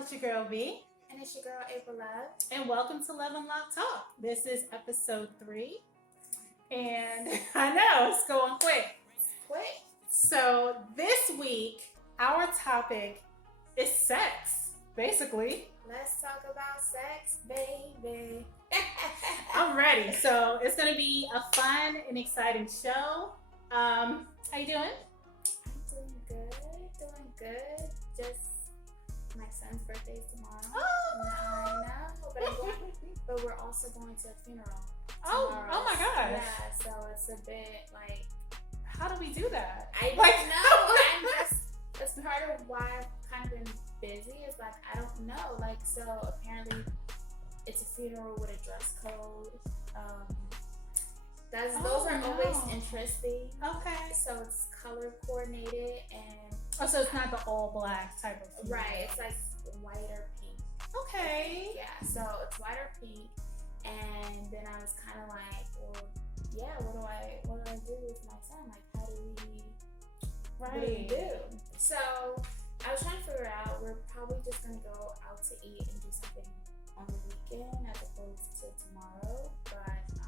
it's your girl Vee. And it's your girl April Love. And welcome to Love Unlocked Talk. This is episode 3. And I know, it's going quick. So this week, our topic is sex, basically. Let's talk about sex, baby. I'm ready. So it's going to be a fun and exciting show. How you doing? I'm doing good. Just my son's birthday is tomorrow. Oh, I know, but we're also going to a funeral oh my gosh. Yeah, so it's a bit like, how do we do that? I don't know. That's part of why I've kind of been busy. Is like I don't know. Like so apparently it's a funeral with a dress code. Those are always interesting. Okay. So it's color coordinated and so it's not the all black type of funeral. Right. It's like white or pink. Okay. Yeah. So it's white or pink, and then I was kind of like, well, yeah. What do I do with my son? Like, how do we? Right. What do we do? So I was trying to figure out. We're probably just gonna go out to eat and do something on the weekend as opposed to tomorrow. But I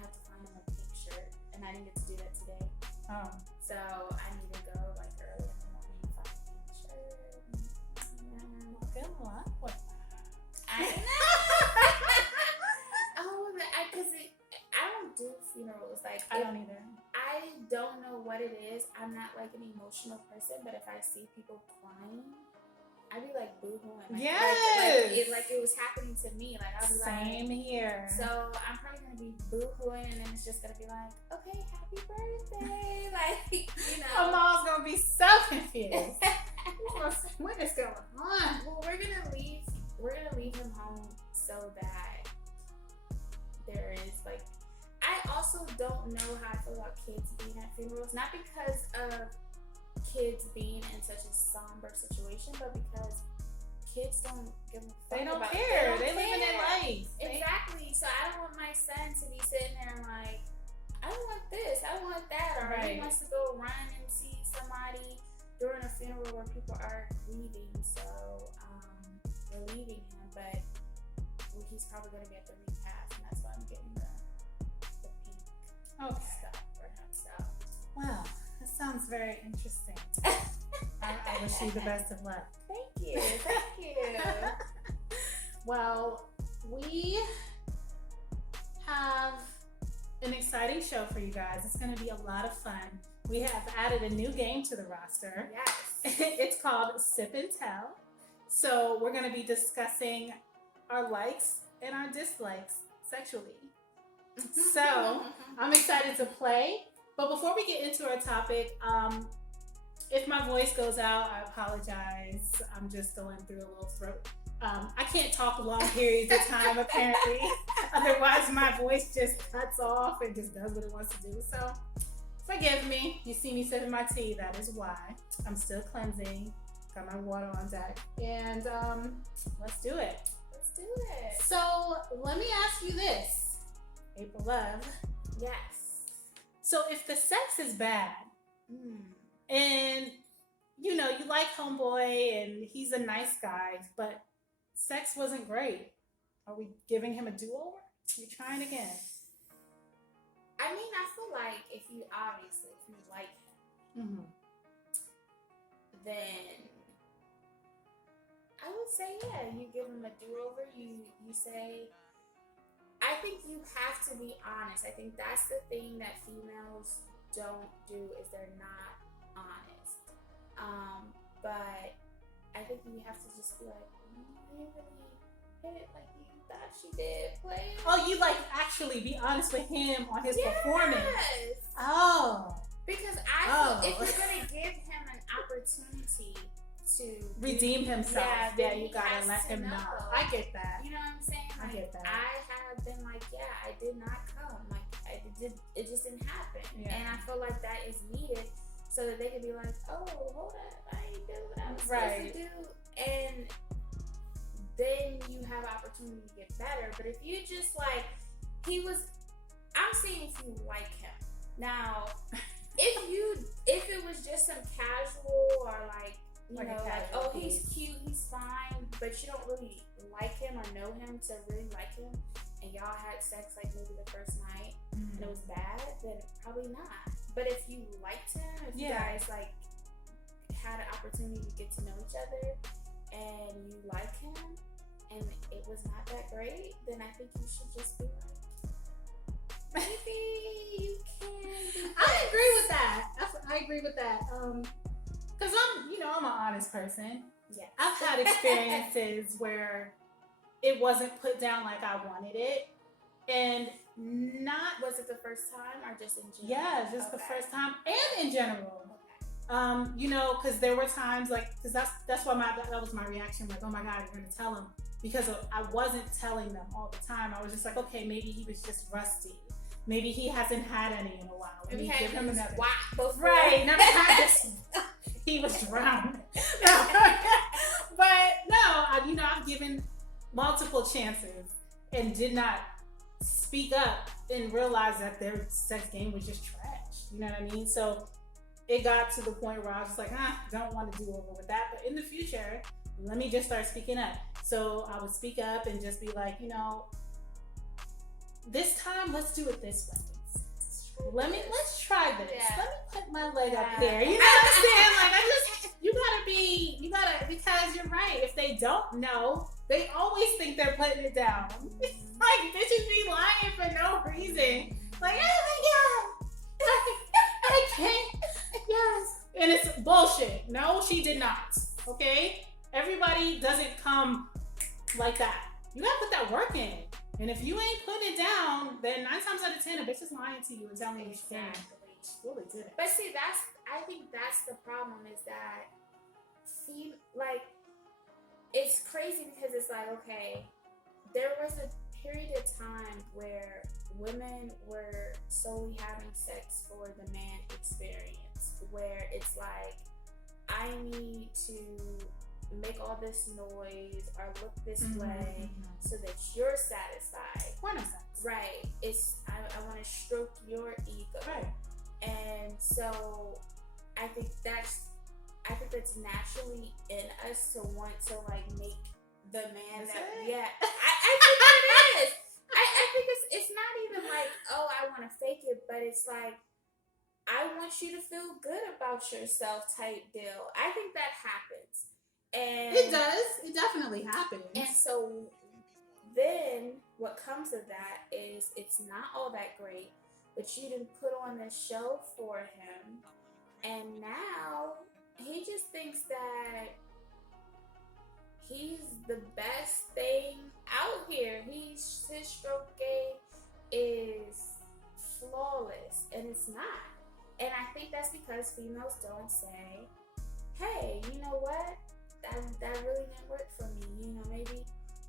have to find him a pink shirt, and I didn't get to do that today. Oh. So I need to go like early in the morning, find a pink shirt. Good luck with that. I know. Because I don't do funerals. Like I don't either. I don't know what it is. I'm not like an emotional person, but if I see people crying, I'd be like boo-hooing. Like, yes. Like it was happening to me. Like I'll be Same like, here. So I'm probably gonna be boo-hooing, and then it's just gonna be like, okay, happy birthday, like My mom's gonna be so confused. What is going on? Well, we're gonna leave him home so that there is like. I also don't know how I feel about kids being at funerals, not because of kids being in such a somber situation, but because kids don't give a fuck. They don't about care. They don't living their life. Exactly. So I don't want my son to be sitting there like, I don't want this, I don't want that, or Right. he wants to go run and see somebody during a funeral where people are grieving. So we're leaving him, but he's probably going to be at the repast, and that's why I'm getting the pink stuff for him. So Wow, that sounds very interesting. I wish you the best of luck. Thank you. Well, we have an exciting show for you guys. It's going to be a lot of fun. We have added a new game to the roster. Yes. It's called Sip and Tell. So we're going to be discussing our likes and our dislikes sexually. So I'm excited to play. But before we get into our topic, if my voice goes out, I apologize. I'm just going through a little throat. I can't talk long periods of time, apparently. Otherwise, my voice just cuts off and just does what it wants to do. So forgive me. You see me sipping my tea. That is why. I'm still cleansing. Got my water on deck. And let's do it. Let's do it. So let me ask you this, April Love. Yes. So if the sex is bad, and you like homeboy and he's a nice guy, but sex wasn't great, are we giving him a do-over? You trying again? I mean, I feel like if you like him, then I would say, yeah, you give him a do-over. You say, I think you have to be honest. I think that's the thing that females don't do, is they're not honest. But I think you have to just be like, you didn't really hit it like you thought she did. Play. Oh, you actually be honest with him on his performance. Oh. Because I feel if you're going to give him an opportunity to redeem himself, yeah, you gotta let him know. I get that. You know what I'm saying? Like, I get that. I have been like, yeah, I did not come. Like, it just didn't happen. Yeah. And I feel like that is needed so that they can be like, oh, hold up, I ain't do what I was supposed to do. And then you have opportunity to get better. But if you just like, I'm saying if you like him. Now, if it was just some casual or like, you know, like, oh, he's cute, but you don't really like him or know him to really like him, and y'all had sex like maybe the first night and it was bad, then probably not. But if you liked him, if you guys like had an opportunity to get to know each other and you like him and it was not that great, then I think you should just be like, maybe you can do this. I agree with that. I agree with that. Because I'm an honest person. Yeah. I've had experiences where it wasn't put down like I wanted it. And not... Was it the first time or just in general? Yeah, just the first time and in general. Okay. Because there were times because that's why that was my reaction. Like, oh my God, you're going to tell him. Because I wasn't telling them all the time. I was just like, okay, maybe he was just rusty. Maybe he hasn't had any in a while. Let me give him another. Right, never had this. He was drowned. But no, I've given multiple chances and did not speak up and realize that their sex game was just trash. You know what I mean? So it got to the point where I was just like, don't want to do over with that. But in the future, let me just start speaking up. So I would speak up and just be like, this time let's do it this way. Let's try this. Yeah. Let me put my leg up there. You know what I'm saying? Like you gotta, because you're right. If they don't know, they always think they're putting it down. Like, bitches be lying for no reason. Like, oh my God, I can't. Yes. And it's bullshit. No, she did not. Okay? Everybody doesn't come like that. You gotta put that work in. And if you ain't putting it down, then 9 times out of 10, a bitch is lying to you and telling you she really did it. But see, I think that's the problem is that, it's crazy because it's like, okay, there was a period of time where women were solely having sex for the man experience, where it's like, I need to make all this noise or look this way so that you're satisfied. Porno sex. Right. I want to stroke your ego. Right. And so I think that's naturally in us to want to make the man I think it is. I think it's not even like, oh, I want to fake it, but it's like, I want you to feel good about yourself type deal. I think that happens. And it does. It definitely happens. And so then what comes of that is it's not all that great, but you didn't put on this show for him. And now he just thinks that he's the best thing out here. His stroke game is flawless, and it's not. And I think that's because females don't say, hey, you know what? That really didn't work for me, maybe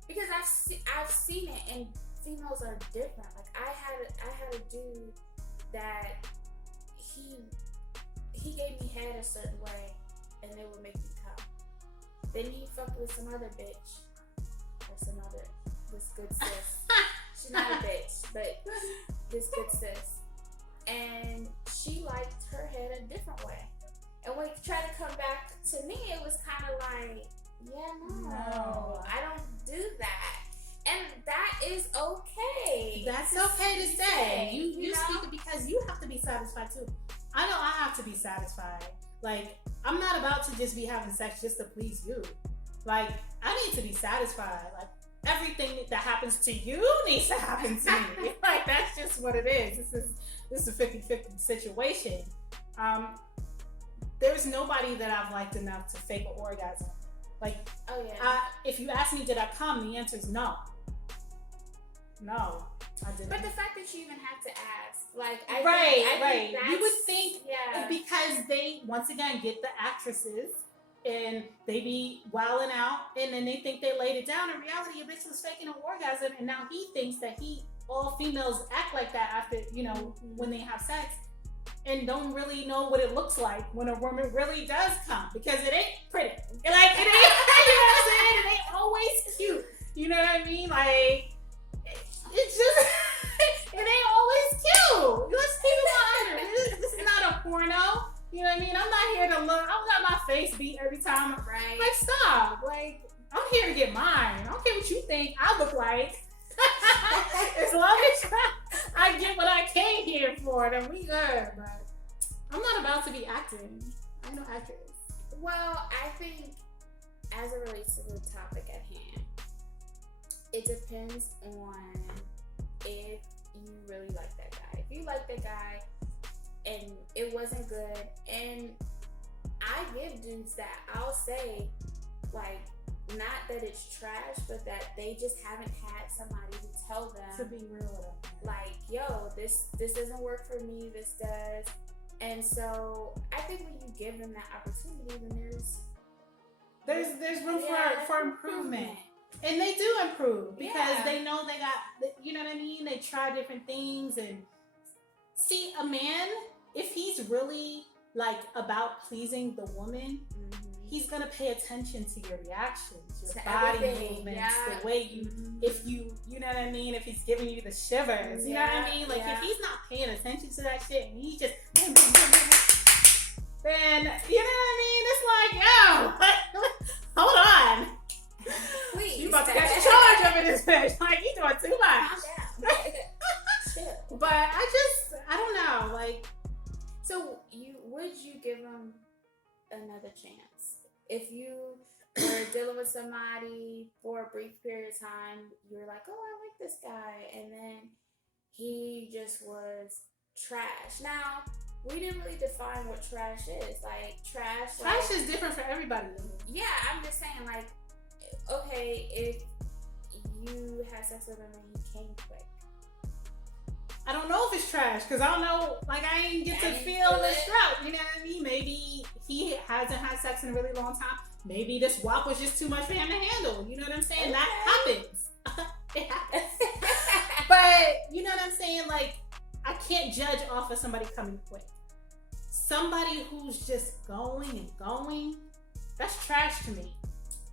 because I've seen it, and females are different. Like I had a dude that he gave me head a certain way, and it would make me come. Then he fucked with some other bitch or this good sis. She's not a bitch, but this good sis, and she liked her head a different way. And when he tried to come back to me, it was kind of like, no, I don't do that. And that is okay. That's okay to say. You speak it because you have to be satisfied too. I know I have to be satisfied. Like, I'm not about to just be having sex just to please you. Like, I need to be satisfied. Like, everything that happens to you needs to happen to me. Like, that's just what it is. This is a 50-50 situation. There's nobody that I've liked enough to fake an orgasm. Like, if you ask me, did I come? The answer is no. No, I didn't. But the fact that you even have to ask, right. You would think because they, once again, get the actresses and they be wilding out and then they think they laid it down. In reality, a bitch was faking an orgasm, and now he thinks that all females act like that after, when they have sex, and don't really know what it looks like when a woman really does come, because it ain't pretty. It ain't, you know what I'm saying? It ain't always cute. You know what I mean? Like, it's just, it ain't always cute. Let's keep it honest. This is not a porno. You know what I mean? I'm not here to look. I don't got my face beat every time. Right. Like, stop. Like, I'm here to get mine. I don't care what you think I look like. As long as I get what I came here for, then we good. But I'm not about to be acting. I'm no actress. Well, I think as it relates to the topic at hand, it depends on if you really like that guy. If you like that guy and it wasn't good, and I give dudes that I'll say, like, not that it's trash, but that they just haven't had somebody to tell them to be real with them. Like, yo, this doesn't work for me, this does. And so I think when you give them that opportunity, then there's room for improvement. And they do improve because they know they got, you know what I mean? They try different things. And see, a man, if he's really like about pleasing the woman, he's gonna pay attention to your reactions, your to body everything. movements, the way you, if you know what I mean, if he's giving you the shivers, you know what I mean? Like if he's not paying attention to that shit and he just, then you know what I mean? It's like, yo, hold on. Please. You about to catch a charge over this bitch. Like, you doing too much. Calm down. Chill. But I don't know. Like, so would you give him another chance? If you were dealing with somebody for a brief period of time, you're like, oh, I like this guy. And then he just was trash. Now, we didn't really define what trash is. Like, trash is different for everybody. Yeah, I'm just saying, like, okay, if you had sex with him and he came quick. I don't know if it's trash because I don't know, like I ain't get to feel the stroke, you know what I mean? Maybe he hasn't had sex in a really long time. Maybe this wop was just too much for him to handle. You know what I'm saying? Okay. That happens. It happens. But you know what I'm saying? Like, I can't judge off of somebody coming quick. Somebody who's just going and going, that's trash to me.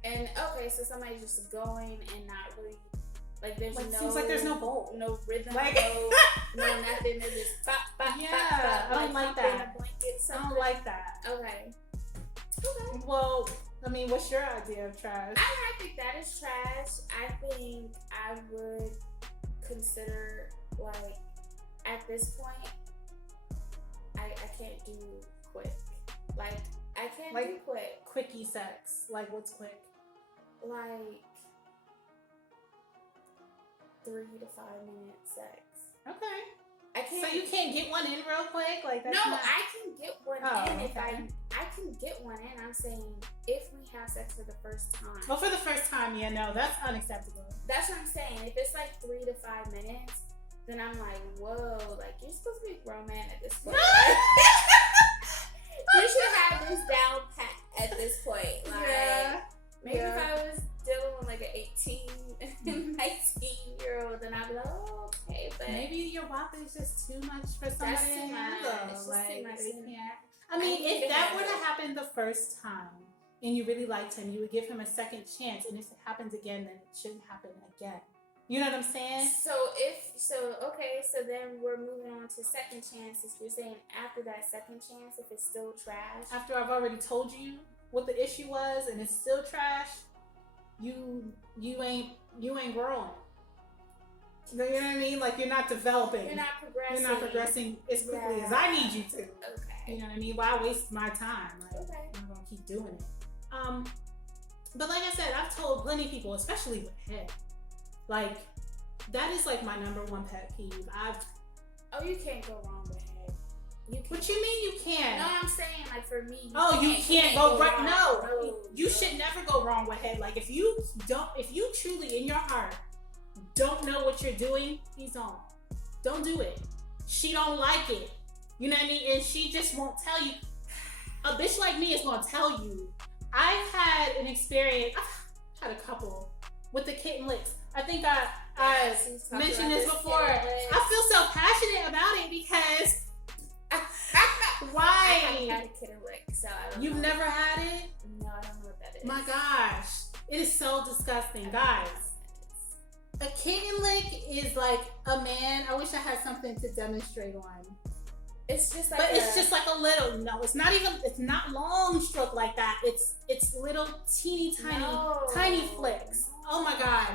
And okay, so somebody's just going and not really, like, there's like, no, seems like there's no goal, no rhythm, like, no nothing. They're just bop, bop, yeah, bop, bop, I don't like that. I don't like that. Okay. Well, I mean, what's your idea of trash? I think that is trash. I think I would consider, like, at this point, I can't do quick. Like, I can't do quick. Quickie sex. Like, what's quick? Like 3 to 5 minute sex. Okay. I can't. So you can't get one in real quick? Like that's no, not... I can get one in if okay. I can get one in. I'm saying if we have sex for the first time. Well, for the first time, yeah, no, that's unacceptable. That's what I'm saying. If it's like 3 to 5 minutes, then I'm like, whoa, like you're supposed to be a grown man at this point. You should have this down pat at this point. Like, maybe if I was dealing with like an 18, 19-year-old, then I'd be like, oh, okay. But maybe your wop is just too much for somebody to handle. Like, I mean, if that were to happen the first time and you really liked him, you would give him a second chance. And if it happens again, then it shouldn't happen again. You know what I'm saying? Okay, so then we're moving on to second chances. You're saying after that second chance, if it's still trash? After I've already told you what the issue was and it's still trash, you ain't growing. You know what I mean? Like, you're not developing. You're not progressing. You're not progressing as quickly as I need you to. Okay. You know what I mean? Why waste my time? Like, okay. I'm not gonna keep doing it. But like I said, I've told plenty of people, especially with head, like, that is like my number one pet peeve. You can't go wrong with head. What you mean you can't? No, I'm saying, like, for me, you can't go right. No, you should never go wrong with head. Like, if you truly in your heart don't know what you're doing, he's on. Don't do it. She don't like it. You know what I mean? And she just won't tell you. A bitch like me is gonna tell you. I've had an experience. I've had a couple with the kitten licks. I think I mentioned this before. I feel so passionate about it because why? I haven't had a kitten lick, so I don't know. You've never had it? No, I don't know what that is. My gosh, it is so disgusting, guys. A kitten lick is like a man. I wish I had something to demonstrate on. It's just like, but it's just like a little. No, it's not even. It's not long stroke like that. It's little teeny tiny flicks. Oh my god,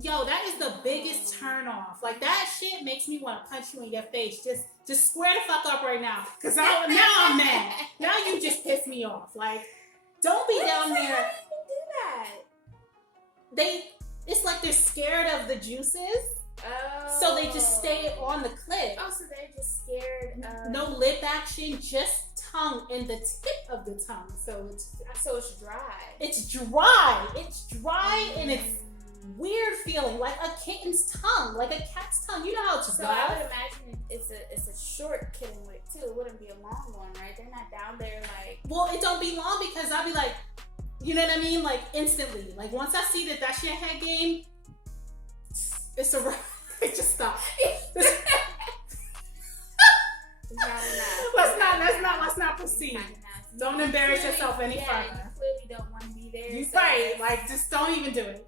yo, that is the biggest turn off. Like that shit makes me want to punch you in your face. Just square the fuck up right now, cause now I'm mad. Now you just pissed me off. Like, don't be down there. How do you do that? It's like they're scared of the juices. Oh. So they just stay on the clit. Oh, so they're just scared of... No lip action, just tongue and the tip of the tongue. So it's dry. It's dry. It's dry and it's weird feeling, like a kitten's tongue, like a cat's tongue. You know how it's so rough? I would imagine it's a short kitten lick too. It wouldn't be a long one, right? They're not down there like... Well, it don't be long because I'll be like, you know what I mean? Like instantly. Like once I see that that's your head game, it's a wrap. Just stop. Let's not proceed. Don't embarrass yourself any further. You clearly don't want to be there. You right. Like just don't even do it.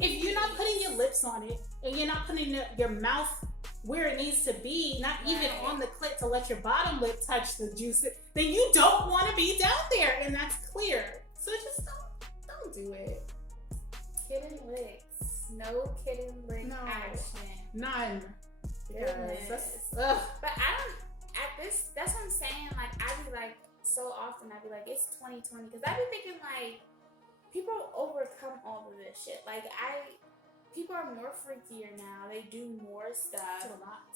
If you're not putting your lips on it and you're not putting your mouth where it needs to be, not even on the clit to let your bottom lip touch the juice, then you don't want to be down there, and that's clear. So just don't do it. Kitten licks. No kitten lick action. None. Goodness. But I don't, that's what I'm saying, like, I be like, so often I be like, it's 2020, because I be thinking, like, people overcome all of this shit. Like, people are more freakier now. They do more stuff. a lot.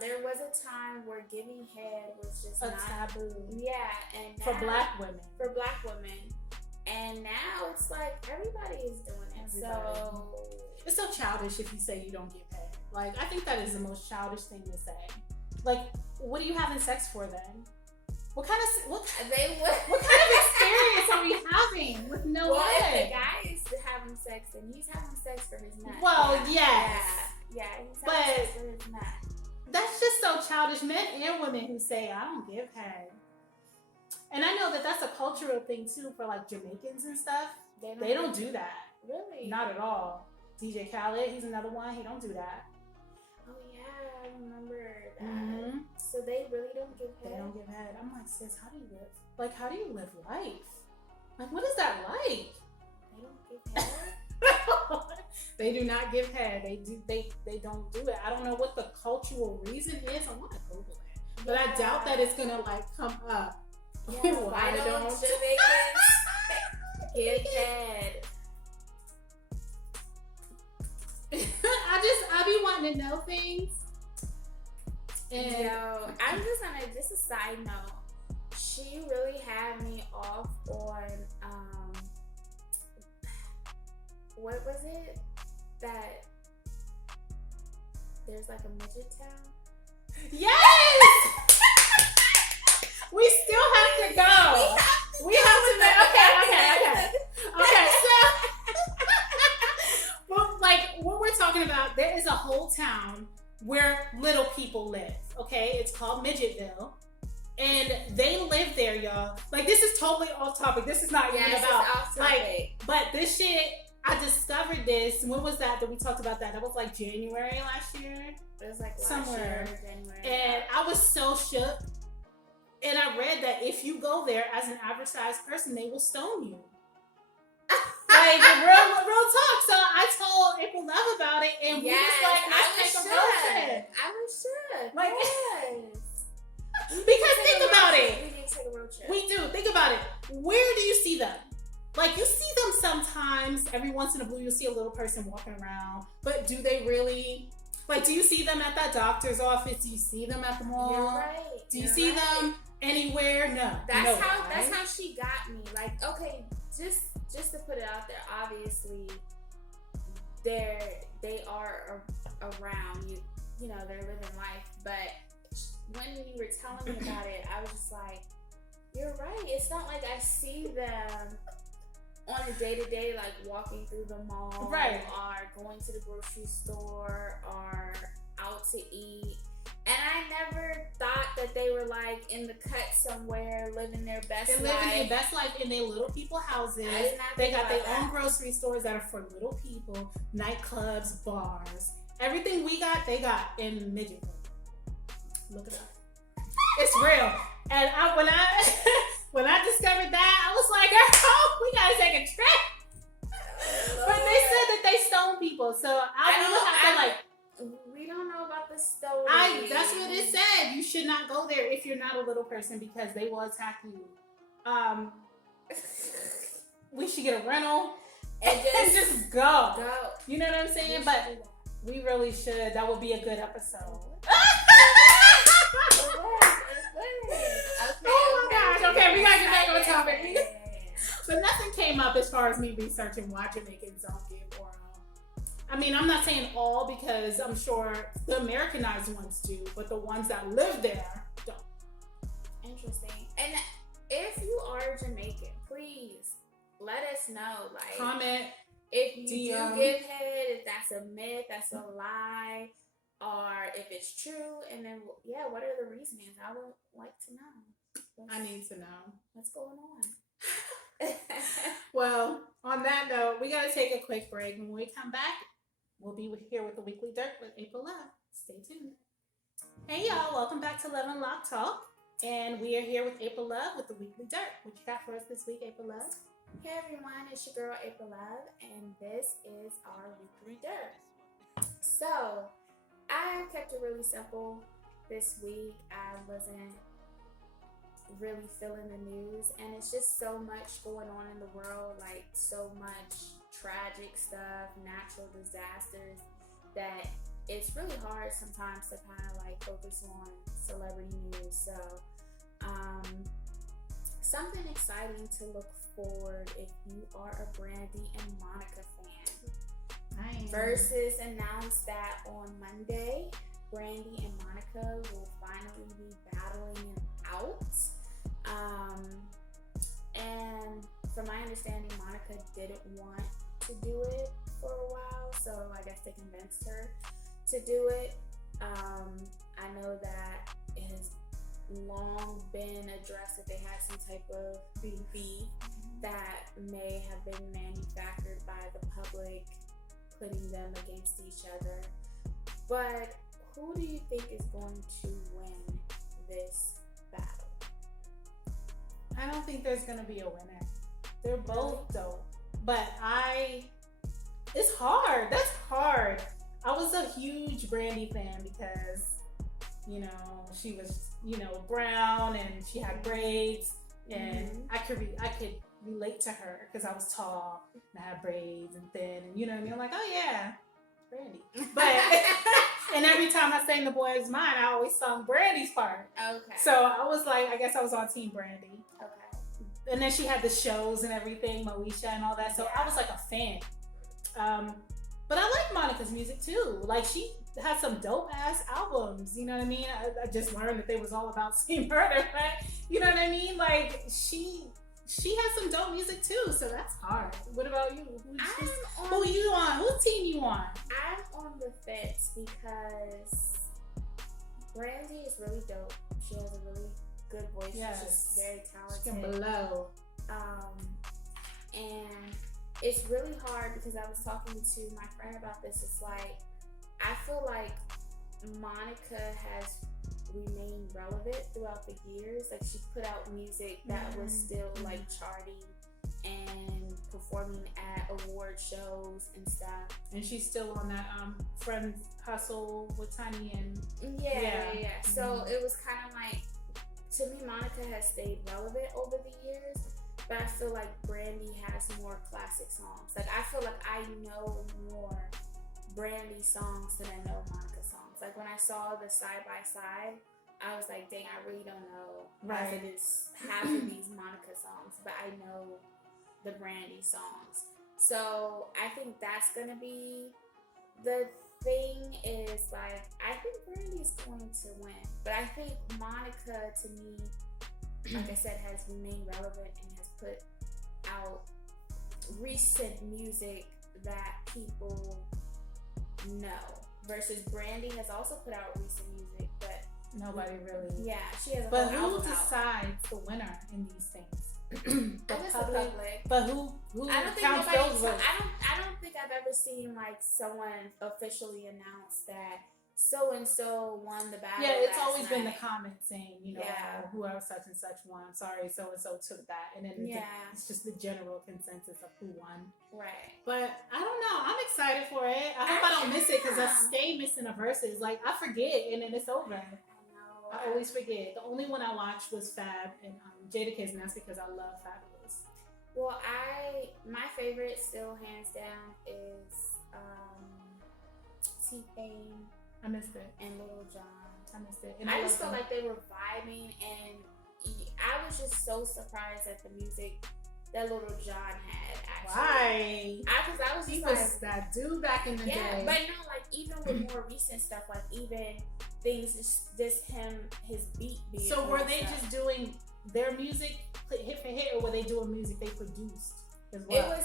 There was a time where giving head was just a not taboo. Yeah, and now, for black women. And now it's like everybody is doing it. So it's so childish if you say you don't give head. Like, I think that is the most childish thing to say. Like, what are you having sex for then? What kind of experience are we having with no head? If the guy is having sex, then he's having sex for his nut. Well, yes. Yeah, he's having sex for his nut. That's just so childish. Men and women who say, I don't give head. And I know that that's a cultural thing too for like Jamaicans and stuff. They don't do that. Really? Not at all. DJ Khaled, he's another one. He don't do that. Oh yeah, I remember that. Mm-hmm. So they really don't give head? They don't give head. I'm like, sis, how do you live? Like, how do you live life? Like, what is that like? They don't give head? They do not give head. They don't do it. I don't know what the cultural reason is. I want to Google it. But I doubt that it's gonna like come up. Yeah, why don't Jamaicans give head? I be wanting to know things. And yo, I'm just a side note. She really had me off on what was it? That there's like a midget town? Yes! We still have to go. We have to go. Okay, so well, like what we're talking about, there is a whole town where little people live, okay? It's called Midgetville. And they live there, y'all. Like, this is totally off topic. This is not even about, like, but this shit, I discovered this. When was that we talked about that? That was like January last year. It was like somewhere. Last year, January. And I was so shook. And I read that if you go there as an advertised person, they will stone you. Like, real talk. So I told April Love about it, and we was like, let's take a road trip. I was shook. Like, yes. Because think about it. We need to take a road trip. We do. Think about it. Where do you see them? Like, you see them sometimes. Every once in a blue, you'll see a little person walking around. But do they really? Like, do you see them at that doctor's office? Do you see them at the mall? You're right. Do you see them anywhere? No. That's how she got me. Like, okay, just to put it out there, obviously, they are around you. You know, they're living life. But when you were telling me about it, I was just like, you're right. It's not like I see them on a day-to-day, like walking through the mall, right, or going to the grocery store, or out to eat. And I never thought that they were like in the cut somewhere, living their best life. They're living their best life in their little people houses. They got their own grocery stores that are for little people, nightclubs, bars. Everything we got, they got in Midgetville. Look it up. It's real. And when I discovered that, I was like, oh, we gotta take a trip. But they said that they stone people, so we don't know about the story. That's what it said. You should not go there if you're not a little person because they will attack you. We should get a rental and just go. You know what I'm saying? But we really should. That would be a good episode. Oh my gosh. Okay, we gotta get back on topic. But nothing came up as far as me researching why Jamaicans don't give oral. I mean, I'm not saying all because I'm sure the Americanized ones do, but the ones that live there don't. Interesting. And if you are Jamaican, please let us know. Like, comment if you do give head, if that's a myth, that's a lie, or if it's true. And then, what are the reasonings? I would like to know. I need to know what's going on. Well, on that note, we gotta take a quick break. When we come back, we'll be here with the Weekly Dirt with April Love. Stay tuned. Hey y'all, welcome back to Love and Lock Talk. And we are here with April Love with the Weekly Dirt. What you got for us this week, April Love? Hey everyone, it's your girl April Love, and this is our Weekly Dirt. So, I kept it really simple this week. I wasn't really feeling the news, and it's just so much going on in the world, like so much tragic stuff, natural disasters, that it's really hard sometimes to kind of like focus on celebrity news. So something exciting to look forward if you are a Brandy and Monica fan. Versus announced that on Monday, Brandy and Monica will finally be battling it out. And from my understanding, Monica didn't want to do it for a while, so I guess they convinced her to do it. I know that it has long been addressed that they had some type of beef that may have been manufactured by the public, putting them against each other. But who do you think is going to win this battle? I don't think there's gonna be a winner. They're both dope. But it's hard. That's hard. I was a huge Brandy fan because, she was, brown and she had braids, and I could relate to her because I was tall and I had braids and thin, and you know what I mean? I'm like, oh yeah, Brandy. But and every time I sang The Boy Is Mine, I always sung Brandy's part. Okay. So I was like, I guess I was on Team Brandy. Okay. And then she had the shows and everything, Moesha and all that. So I was like a fan. But I like Monica's music too. Like, she had some dope ass albums. You know what I mean? I just learned that they was all about same murder, but you know what I mean? Like, she has some dope music too, so that's hard. What about you? Who you on? Whose team you on? I'm on the fence because Brandy is really dope. She has a really good voice. Yes. She's just very talented. She can blow. And it's really hard because I was talking to my friend about this. It's like, I feel like Monica has remained relevant throughout the years. Like, she put out music that was still like charting and performing at award shows and stuff. And she's still on that Friends Hustle with Tiny and yeah. So it was kind of like, to me, Monica has stayed relevant over the years, but I feel like Brandy has more classic songs. Like, I feel like I know more Brandy songs than I know Monica songs. Like, when I saw the side by side, I was like, dang, I really don't know half of these Monica songs, but I know the Brandy songs. So I think that's gonna be the thing. Is like, I think Brandy's going to win, but I think Monica, to me, like I said, has remained relevant and has put out recent music that people know, versus Brandy has also put out recent music, but nobody really. Yeah, she has. But who decides the winner in these things? The public. But who I don't think counts those votes? I don't think I've ever seen like someone officially announce that so and so won the battle. Yeah, it's last always been the night. comment saying, you know, whoever such and such won. Sorry, so and so took that, and then it's just the general consensus of who won. Right. But I don't know. I'm excited for it. I hope I don't miss it because I stay missing the verses. Like I forget, and then it's over. I always forget. The only one I watched was Fab and Jadakiss, and that's because I love Fabulous. Well, my favorite still hands down is T-Pain. I missed it. And Little John. I missed it. And I just felt like they were vibing, and I was just so surprised at the music that Little John had. Actually, why? Because I was just he like, was that dude back in the day. Yeah, but no, like even with more recent stuff, like even things just him, his beat being. So were they just doing their music hit for hit, or were they doing music they produced as well?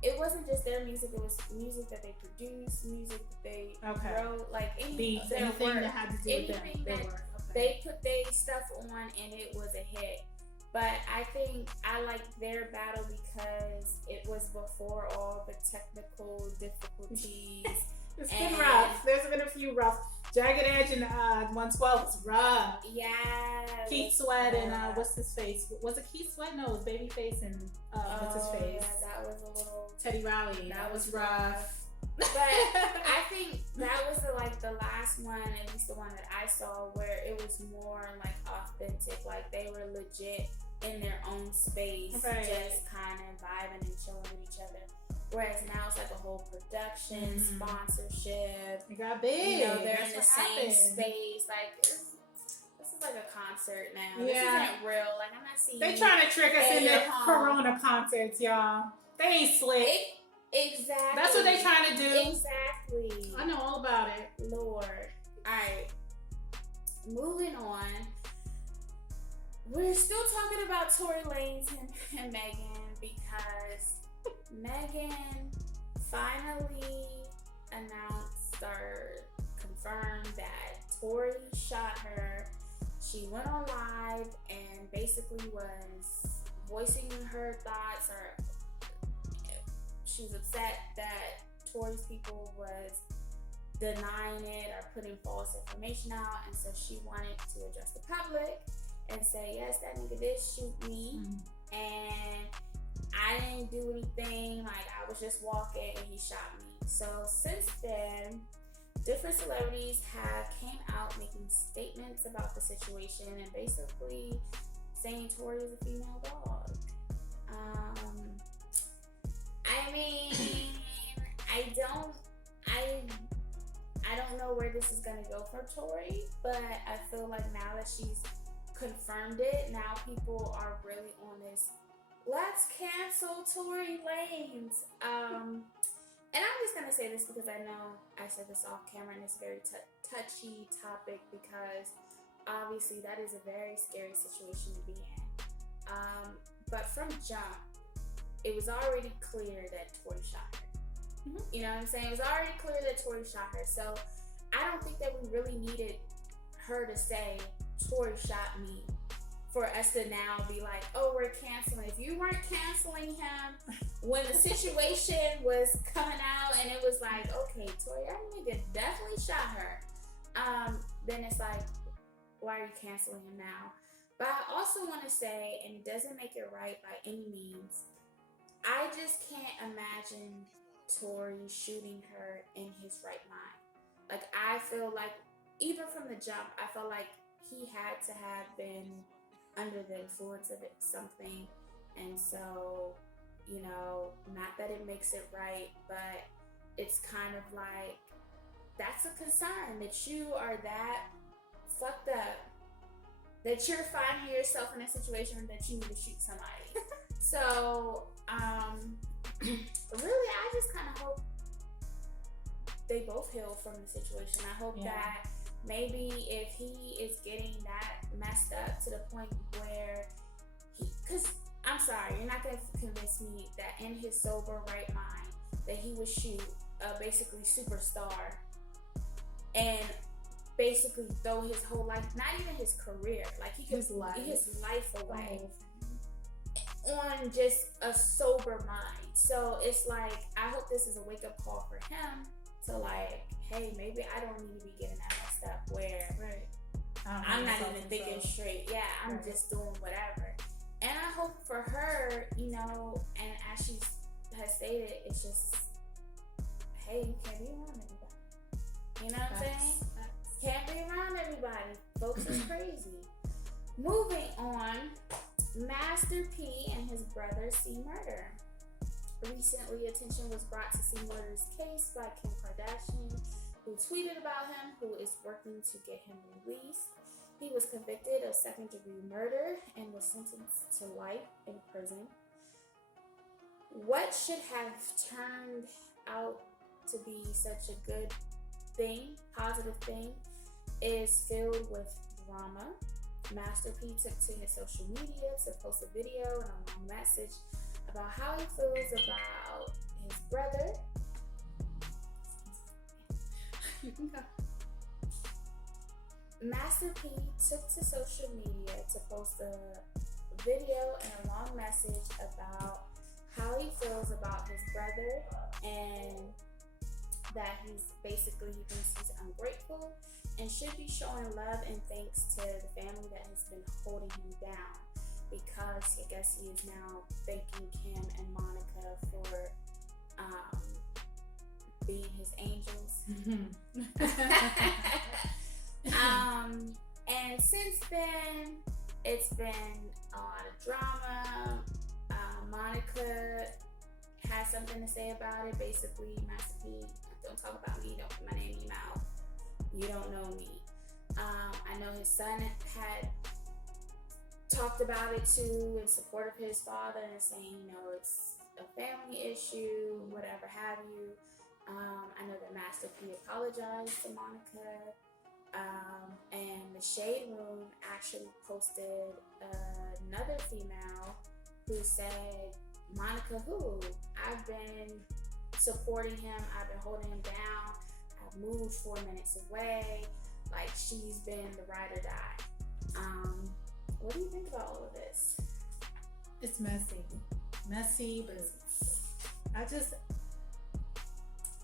It wasn't just their music. It was music that they produced, music that they wrote, like anything that had to do with them. They put their stuff on and it was a hit. But I think I liked their battle because it was before all the technical difficulties. It's been rough. There's been a few rough. Jagged Edge and 112 was rough. Yeah. Keith Sweat and what's his face? Was it Keith Sweat? No, it was Babyface and what's his face? Yeah, that was a little. Teddy Riley. That was rough. But I think that was the last one, at least the one that I saw, where it was more like authentic. Like they were legit in their own space, just kind of vibing and chilling with each other. Whereas now it's like a whole production, sponsorship. It got big. You know, they're in the same space. Like this is like a concert now. This isn't real. Like I'm not seeing. They trying to trick us into Corona concerts, y'all. They ain't slick. Exactly. That's what they trying to do. Exactly. I know all about it. Lord. Alright. Moving on. We're still talking about Tory Lanez and Megan because Megan finally announced or confirmed that Tory shot her. She went on live and basically was voicing her thoughts, or she was upset that Tory's people was denying it or putting false information out, and so she wanted to address the public and say, yes, that nigga did shoot me, and I didn't do anything, like I was just walking and he shot me. So since then, different celebrities have came out making statements about the situation and basically saying Tory is a female dog. I mean, I don't know where this is gonna go for Tory, but I feel like now that she's confirmed it, now people are really on this, let's cancel Tory Lanez. And I'm just gonna say this because I know I said this off camera and it's a very touchy topic because obviously that is a very scary situation to be in. But from jump, it was already clear that Tory shot her. You know what I'm saying? It was already clear that Tory shot her. So I don't think that we really needed her to say Tory shot me for us to now be like, oh, we're canceling. If you weren't canceling him when the situation was coming out and it was like, okay, Tory, that nigga definitely shot her, then it's like, why are you canceling him now? But I also want to say, and it doesn't make it right by any means, I just can't imagine Tory shooting her in his right mind. Like, I feel like, even from the jump, I felt like he had to have been under the influence of something. And so, you know, not that it makes it right, but it's kind of like, that's a concern that you are that fucked up, that you're finding yourself in a situation that you need to shoot somebody. So, really, I just kind of hope they both heal from the situation. I hope that maybe if he is getting that messed up to the point where because I'm sorry, you're not going to convince me that in his sober right mind that he would shoot a basically superstar and basically throw his whole life, not even his career, like he could his life away on just a sober mind. So it's like, I hope this is a wake-up call for him to like, hey, maybe I don't need to be getting that messed up where I'm not even thinking straight. Yeah, I'm just doing whatever. And I hope for her, you know, and as she has stated, it's just, hey, you can't be around everybody. You know what I'm saying? Can't be around everybody. Folks is crazy. Moving on, Master P and his brother C Murder. Recently, attention was brought to C Murder's case by Kim Kardashian, who tweeted about him, who is working to get him released. He was convicted of second-degree murder and was sentenced to life in prison. What should have turned out to be such a good thing, positive thing, is filled with drama. Master P took to his social media to post a video and a long message about how he feels about his brother. You can go. Master P took to social media to post a video and a long message about how he feels about his brother and that he thinks he's ungrateful and should be showing love and thanks to the family that has been holding him down, because I guess he is now thanking Kim and Monica for being his angels. And since then, it's been a lot of drama. Monica has something to say about it. Basically, Master P, don't talk about me, don't put my name in your mouth. You don't know me. I know his son had talked about it too in support of his father and saying, you know, it's a family issue, whatever have you. I know that Master P apologized to Monica. And the Shade Room actually posted another female who said, Monica who? I've been supporting him, I've been holding him down, I've moved 4 minutes away, like she's been the ride or die. What do you think about all of this? It's messy, but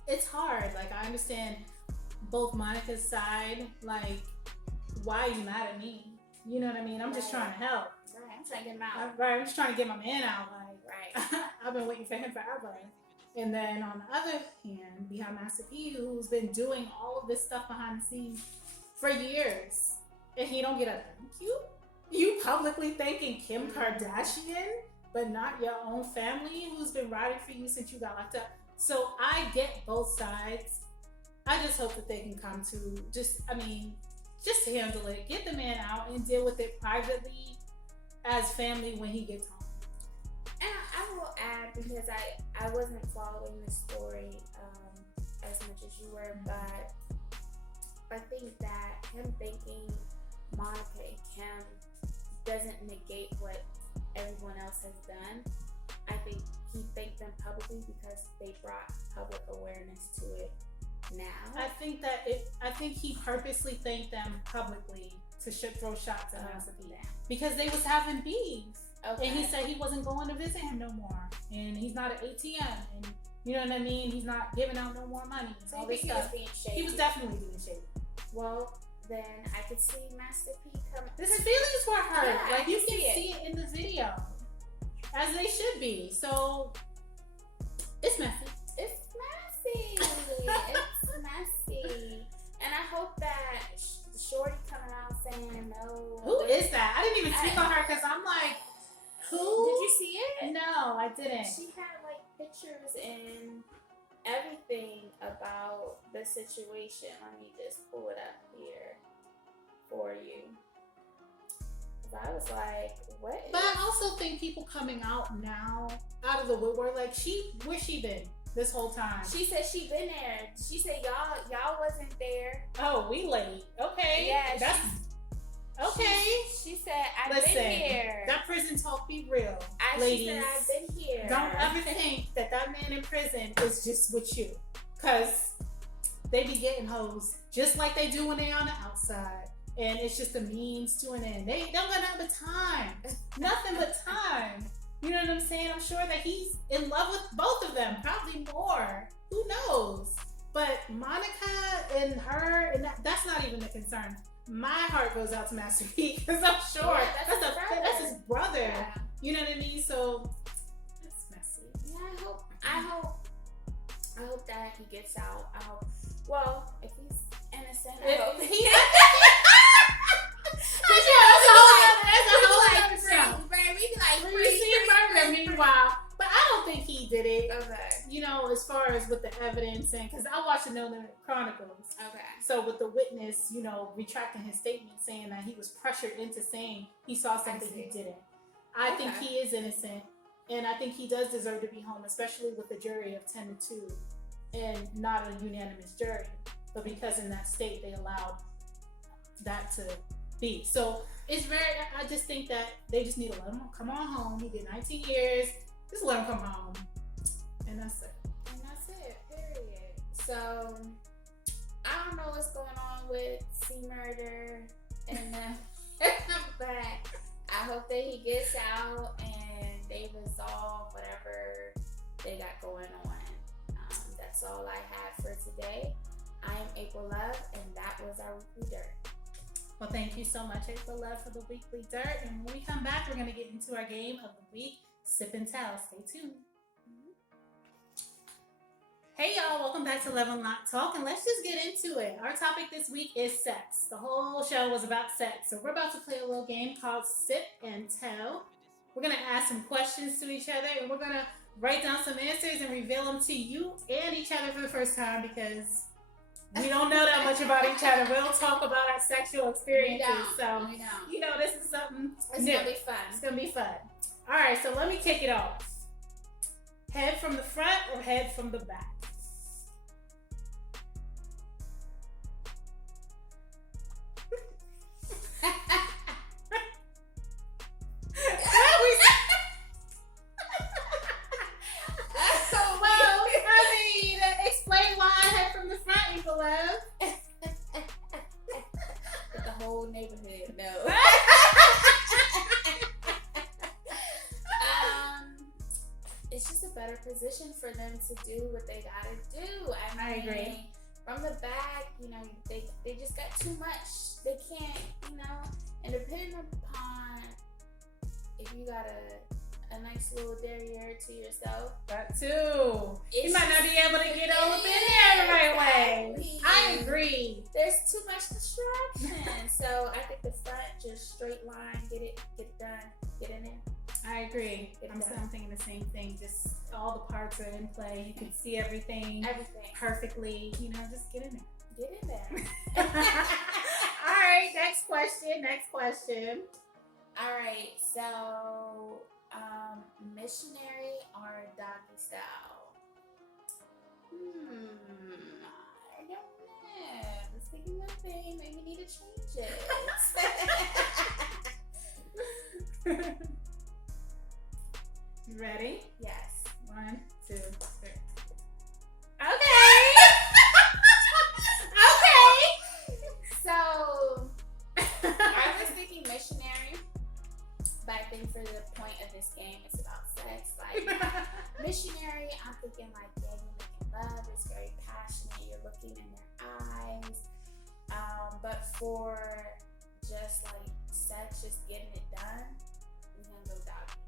it's hard. Like, I understand both Monica's side, like, why are you mad at me? You know what I mean? I'm just trying to help. Right, I'm trying to get him out. I'm just trying to get my man out. Like, I've been waiting for him forever. And then on the other hand, we have Master P, who's been doing all of this stuff behind the scenes for years, and he don't get a thank you. You publicly thanking Kim Kardashian, but not your own family, who's been riding for you since you got locked up. So I get both sides. I just hope that they can come to just handle it. Get the man out and deal with it privately as family when he gets home. And I will add, because I wasn't following the story as much as you were, but I think that him thanking Monica and Kim doesn't negate what everyone else has done. I think he thanked them publicly because they brought public awareness to it now. I think he purposely thanked them publicly to throw shots at Master P because they was having beef. Okay. And he said he wasn't going to visit him no more, and he's not an ATM, and you know what I mean. He's not giving out no more money. So all this stuff. He was definitely being shady. Well, then I could see Master P come. His feelings were hurt. Yeah, like you can see it in the video, as they should be. So it's messy. It's messy. It's messy, and I hope that Shorty coming out saying no. Who is that? I didn't even speak on her because I'm like, who? Did you see it? No, I didn't. She had like pictures and everything about the situation. Let me just pull it up here for you. I was like, what? But I also think people coming out now, out of the woodwork, like where's she been this whole time? She said she been there. She said y'all wasn't there. Oh, we late. Okay. Yeah. That's okay. She said I've been here. That prison talk be real, ladies. She said I've been here. Don't ever think that man in prison is just with you, cause they be getting hoes just like they do when they on the outside. And it's just a means to an end. They don't got nothing but time. Nothing but time. You know what I'm saying? I'm sure that he's in love with both of them. Probably more. Who knows? But Monica and her, and that's not even a concern. My heart goes out to Master P because I'm sure that's his brother. Yeah. You know what I mean? So it's messy. Yeah, I hope that he gets out. I hope. Well, if he's innocent, I hope he. That's a whole other show. We see murder. Meanwhile, but I don't think he did it. Okay. You know, as far as with the evidence and because I watched the No Limit Chronicles. Okay. So with the witness, you know, retracting his statement, saying that he was pressured into saying he saw something he didn't. I think he is innocent, and I think he does deserve to be home, especially with a jury of 10-2, and not a unanimous jury. But because in that state they allowed that to be, so it's very. I just think that they just need to let him come on home. He did 19 years. Just let him come home, and that's it. And that's it. Period. So I don't know what's going on with C Murder, and but I hope that he gets out and they resolve whatever they got going on. That's all I have for today. I am April Love, and that was our Weekly Dirt. Well, thank you so much, April Love, for the Weekly Dirt. And when we come back, we're going to get into our game of the week, Sip and Tell. Stay tuned. Hey y'all, welcome back to Love Unlocked Talk, and let's just get into it. Our topic this week is sex. The whole show was about sex, so we're about to play a little game called Sip and Tell. We're going to ask some questions to each other, and we're going to write down some answers and reveal them to you and each other for the first time because we don't know that much about each other. We don't talk about our sexual experiences, so you know this is something new. It's going to be fun. It's going to be fun. All right, so let me kick it off. Head from the front or head from the back? Neighborhood, no. It's just a better position for them to do what they gotta do. I agree. From the back, you know, they just got too much. They can't, you know, and depending upon if you got a nice little derriere to yourself. That too. You might not be able to get all up in there the right way. I agree. There's too much distraction. So I think the front, just straight line, get it done, get in there. I agree. I'm thinking the same thing. Just all the parts are in play. You can see everything perfectly. You know, just get in there. Get in there. All right, next question. All right, so missionary or doggy style? I don't know. Let's think of nothing. Maybe we need to change it. You ready? Yes. 1, 2, 3. Okay. Okay. So I was thinking missionary, but I think for the point of this game, it's about sex. Like missionary, I'm thinking like, yeah, you're making love. It's very passionate. You're looking in their eyes. But for just like sex, just getting it done, we're gonna go doggy.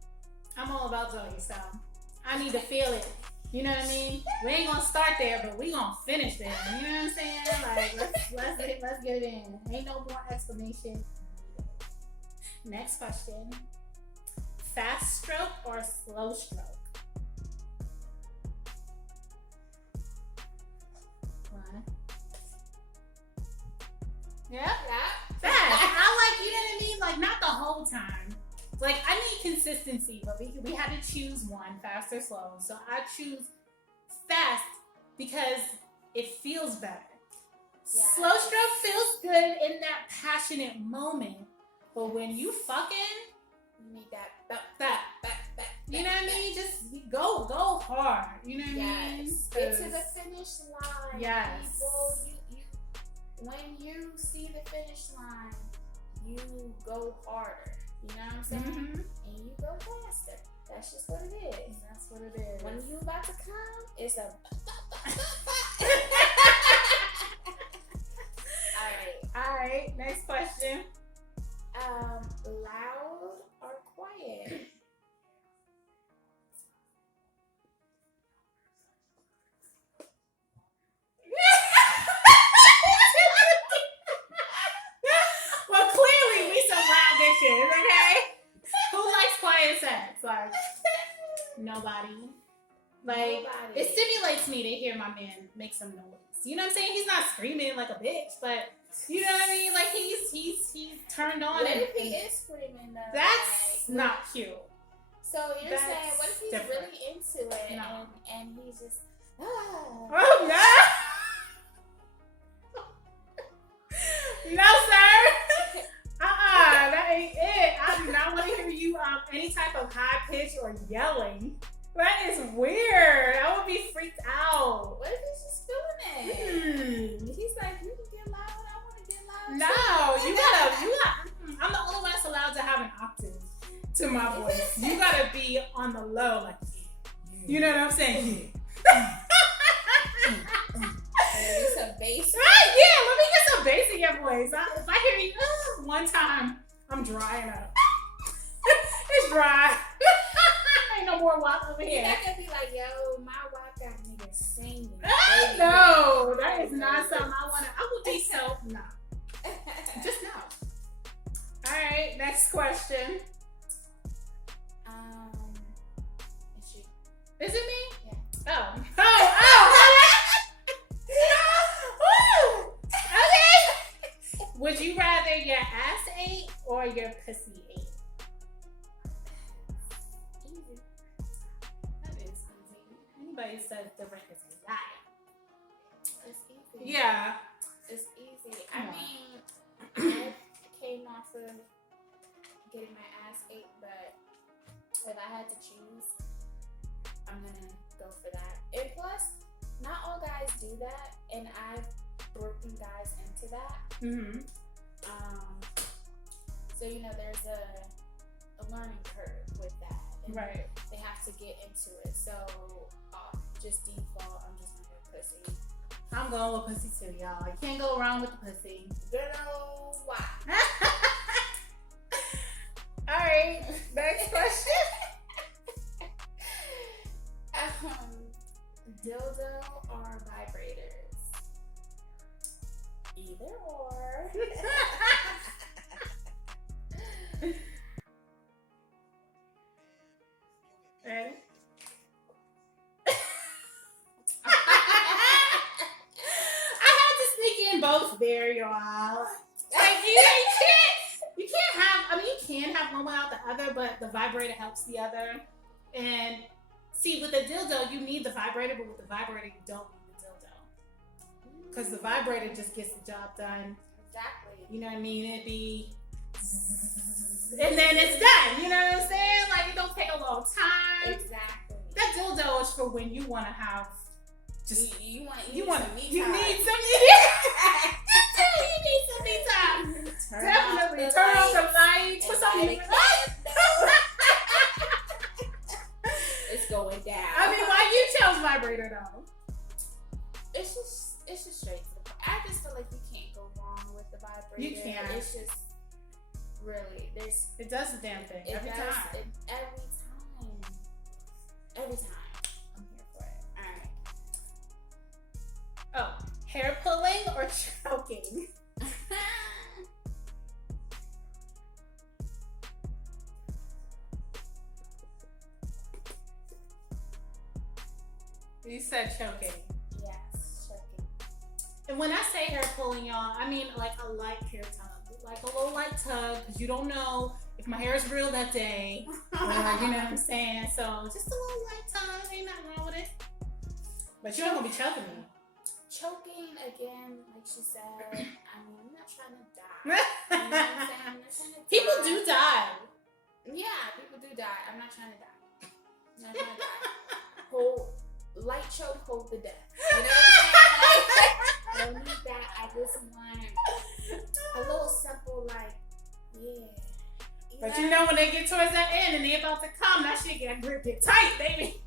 I'm all about doggy style. I need to feel it. You know what I mean? We ain't gonna start there, but we gonna finish there. You know what I'm saying? Like let's get it in. Ain't no more explanation. Next question. Fast stroke or slow stroke? One. Yeah? Fast. I like, you know what I mean? Like not the whole time. Like I need consistency, but we had to choose one, fast or slow. So I choose fast because it feels better. Yeah. Slow stroke feels good in that passionate moment, but when you fucking, you need that. You know what I mean? Just go hard. You know what I mean? Get to the finish line. Yes. People, you when you see the finish line, you go harder. You know what I'm saying? Mm-hmm. And you go faster. That's just what it is. That's what it is. When you about to come, it's a next question. Loud or quiet? Well, clearly we some loud bitches, okay? Who likes quiet sex? Like, nobody. Like, it stimulates me to hear my man make some noise. You know what I'm saying? He's not screaming like a bitch, but you know what I mean? Like, he's turned on. What if he is screaming though? That's like, not cute. So you're saying, what if he's different. really into it and he's just, Oh, no! No, sir. That ain't it. I do not want to hear you any type of high pitch or yelling. That is weird. I would be freaked out. What if he's just feeling it? He's like, you can get loud. I want to get loud. No, you gotta. I'm the only one that's allowed to have an octave to my voice. You gotta be on the low, like, yeah. You know what I'm saying? Yeah. Some bass. Right? Yeah, let me get some bass in your voice. If I hear you one time, I'm drying up. It's dry. Ain't no more walk over here. You're not gonna be like, yo, my walk got niggas singing. No, that is not something I want to. I would be so. No. Just no. All right, next question. It's you. Is it me? Yeah. Oh. Okay. Would you rather your ass ate or your pussy ate? Easy. That is easy. Anybody says different is a lie. It's easy. Yeah. It's easy. I mean, I came off of getting my ass ate, but if I had to choose, I'm gonna go for that. And plus, not all guys do that, and I've broken guys into that. Mm-hmm. So there's a learning curve with that, and right. they have to get into it. So just default, I'm just gonna go pussy. I'm going with pussy too, y'all. You can't go wrong with the pussy. Girl, why? All right, next question. Dildo or vibrators? Either or. Ready? Both there, y'all. Like you can't have. I mean, you can have one without the other, but the vibrator helps the other. And see, with the dildo, you need the vibrator, but with the vibrator, you don't need the dildo because the vibrator just gets the job done. Exactly. You know what I mean? It'd be, and then it's done. You know what I'm saying? Like it don't take a long time. Exactly. That dildo is for when you want to have. Just you need some me time. You need some me time. Definitely turn off the lights. Put something. It's going down. I mean, why you chose vibrator though? It's just straight to the point. I just feel like you can't go wrong with the vibrator. You can't. It's just really It does the damn thing every time. Every time. I'm here for it. All right. Oh, hair pulling or choking? You said choking. Yes, choking. And when I say hair pulling, y'all, I mean like a light hair tug. Like a little light tug, because you don't know if my hair is real that day. Or, you know what I'm saying? So just a little light tug, ain't nothing wrong with it. But you ain't gonna be choking me. Choking, again, like she said, I mean, I'm not trying to die. You know what I'm saying? I'm not trying to die. People do die. Yeah, people do die. I'm not trying to die. I'm not trying to die. Light choke, hold the death. You know what I'm saying? I don't need that. I just want a little simple, like, yeah. But you know when they get towards that end and they about to come, that shit get tight, baby.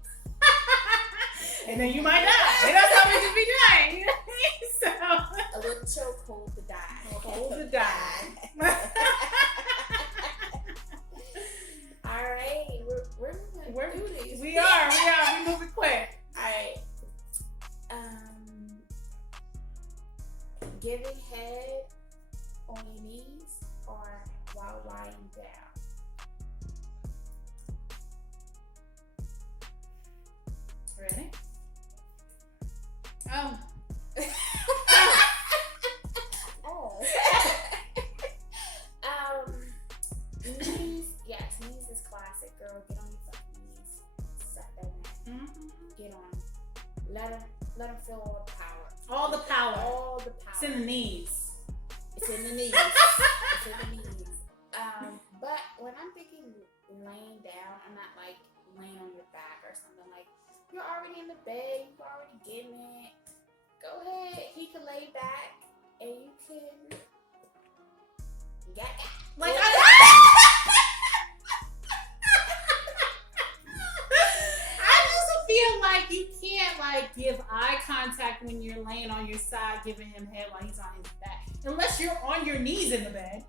And then you might die. And that's how we just be dying. So a little choke hold to die. Okay. roll the die. All right, we're do these. We are. We moving quick. All right. Giving head on your knees or while lying down. Ready? Oh. Oh. Knees. Yes, knees is classic, girl. Get on your fucking knees. Suck that man. Get on them. Let them feel all the power. All the power. All the power. It's in the knees. It's in the knees. It's in the knees. But when I'm thinking laying down, I'm not like laying on your back or something. Like, you're already in the bed, you're already getting it. Go ahead. He can lay back and you can Like I just feel like you can't like give eye contact when you're laying on your side, giving him head while he's on his back, unless you're on your knees in the bed.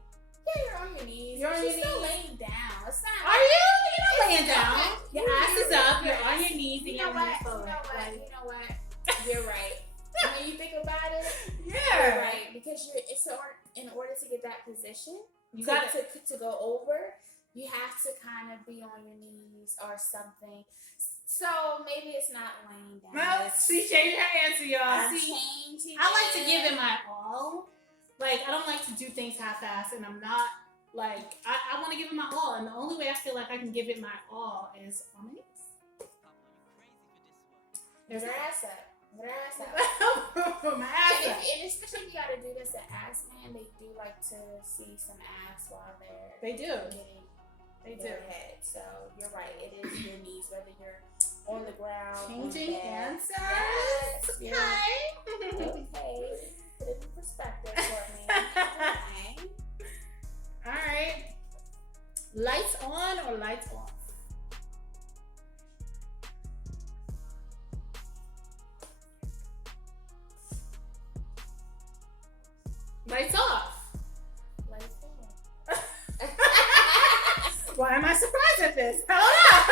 Yeah, you're on your knees. You're still laying down. It's not. Are you? You're not laying down. Your ass is up. You're on your knees and You know what? You're right. When you think about it, you're right, because in order to get that position, you got to go over, you have to kind of be on your knees or something. So maybe it's not laying down. Well, see, change her answer, y'all. See, I like to give it my all. Like, I don't like to do things half-assed, and I'm not, like, I want to give it my all, and the only way I feel like I can give it my all is on my knees. There's your ass up. My ass up. And especially if you gotta do this at ass man, they do like to see some ass while they're getting their head. So you're right, it is your knees, whether you're on the ground. Changing answers. Yes, okay. Put it in perspective for me. Okay. Alright. Lights on or lights off? Lights off. Lights on. Why am I surprised at this? Hold on.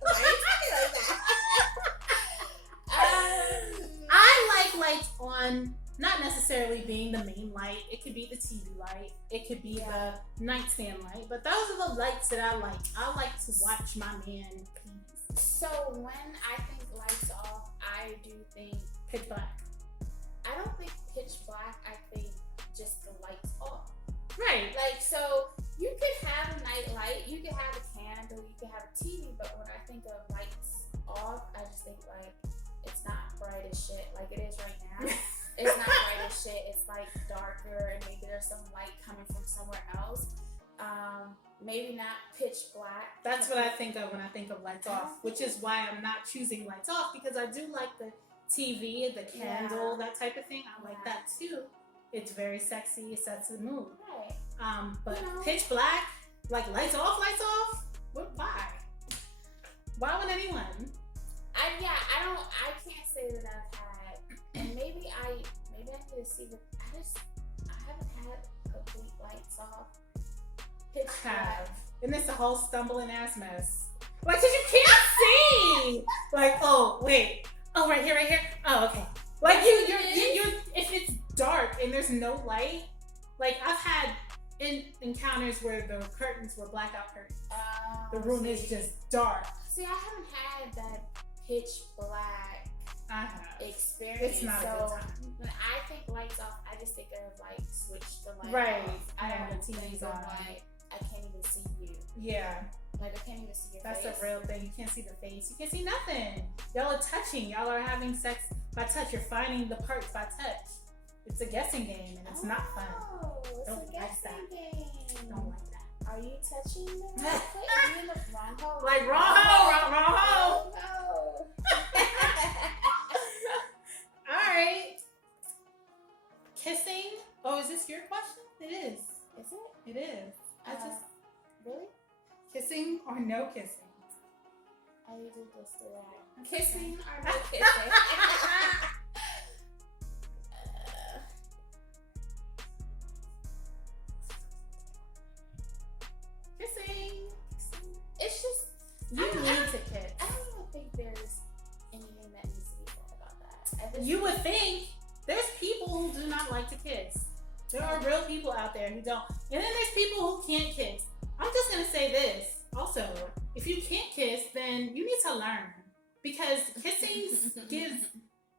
Why are you talking like that? I like lights on, not necessarily being the main light. It could be the TV light. It could be the nightstand light. But those are the lights that I like. I like to watch my man please. So when I think lights off, I do think pitch black. I don't think pitch black. I think just the lights off. Right. Like, so you could have a night light, you could have a candle, you could have a TV, but when I think of lights off, I just think like it's not bright as shit like it is right now. It's not bright as shit. It's like darker, and maybe there's some light coming from somewhere else. Maybe not pitch black. That's what I think of when I think of lights off, which is why I'm not choosing lights off, because I do like the TV, the candle, that type of thing. I like that too. It's very sexy. It sets the mood. Right. But pitch black, like lights off. Why? Why would anyone? I can't say that I've had, and maybe I need to see, but I haven't had complete lights off. Pitch black. And it's a whole stumbling ass mess. Like, 'cause you can't see. Like, oh wait. Oh, right here. Oh, okay. Like you if it's dark and there's no light, like I've had encounters where the curtains were blackout curtains. The room is just dark. See, I haven't had that pitch black experience. It's not a good time. When I think lights off, I just think of like switch the light off. I don't think TV's of on. like I can't even see you. Yeah. Like I can't even see your That's face. a real thing. You can't see the face. You can't see nothing. Y'all are touching. Y'all are having sex by touch. You're finding the parts by touch. It's a guessing game, and it's not fun. It's Don't a guessing game. Don't like that. Are you touching the right place? Are you in the wrong hole? Like wrong hole. All right. Kissing. Oh, is this your question? It is. Is it? It is. Really? Kissing or no kissing? I usually just do that. Okay. Kissing or no kissing? You would think there's people who do not like to kiss. There are real people out there who don't. And then there's people who can't kiss. I'm just going to say this. Also, if you can't kiss, then you need to learn. Because kissing gives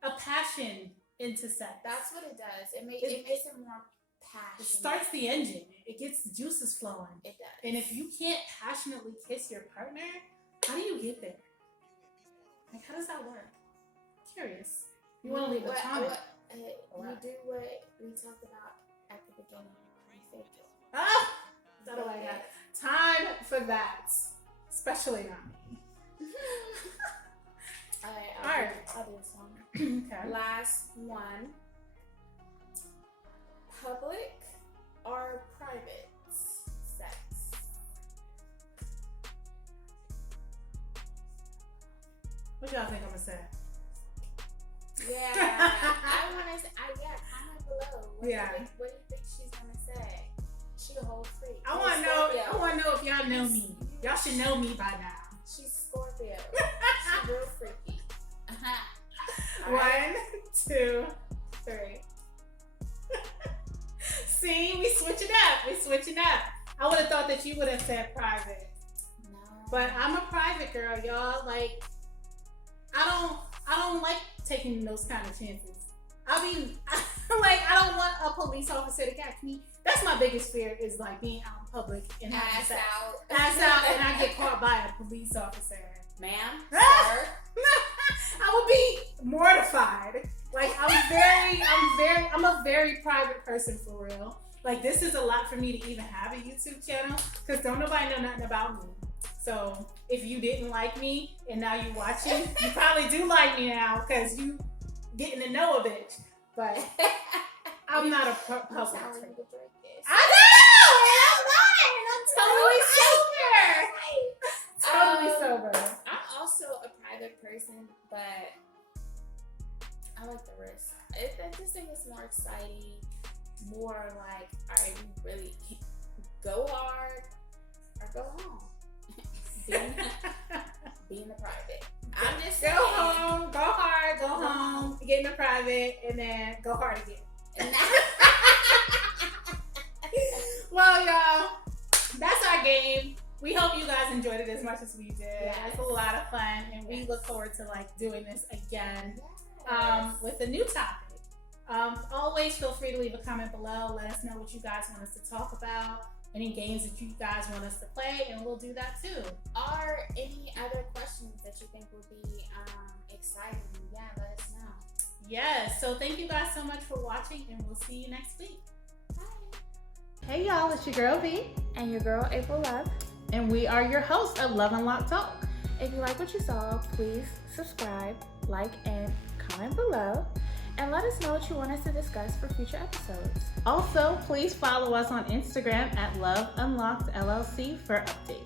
a passion into sex. That's what it does. It makes it more passionate. It starts the engine. It gets the juices flowing. It does. And if you can't passionately kiss your partner, how do you get there? Like, how does that work? Curious. You want to leave a comment? You do what we talked about at the beginning. You fake it. Ah! That's all I got. Time for that. Especially not me. Alright. I'll do this one. Okay. Last one. Public or private sex? What y'all think I'm gonna say? Yeah, I want to. Comment below. What do you think she's gonna say? She a whole freak. I want to know if y'all know me. Y'all should know me by now. She's Scorpio. She's real freaky. One, 2, 3. See, we switching up. I would have thought that you would have said private. No. But I'm a private girl, y'all. Like, I don't like taking those kind of chances. I mean, I don't want a police officer to catch me. That's my biggest fear, is like being out in public and ass out, and I get caught by a police officer. Ma'am, sir. I would be mortified. Like, I'm a very private person, for real. Like, this is a lot for me to even have a YouTube channel, because don't nobody know nothing about me. So if you didn't like me and now you watching, you probably do like me now, because you getting to know a bitch. But I'm not a public person. I know! I'm totally sober. I'm also a private person, but I like the risk. I just think it's more exciting, more like, alright, you really go hard or go home. Be in the private. I'm just saying. Go home, go hard, go home, get in the private, and then go hard again. Well, y'all, that's our game. We hope you guys enjoyed it as much as we did. Yes. It's a lot of fun, and we look forward to doing this again with a new topic. Always feel free to leave a comment below. Let us know what you guys want us to talk about. Any games that you guys want us to play, and we'll do that too. Or any other questions that you think would be exciting, let us know. Yes, so thank you guys so much for watching, and we'll see you next week. Bye. Hey y'all, it's your girl Vee. And your girl April Love. And we are your hosts of Love Unlocked Talk. If you like what you saw, please subscribe, like, and comment below. And let us know what you want us to discuss for future episodes. Also, please follow us on Instagram at Love Unlocked LLC for updates.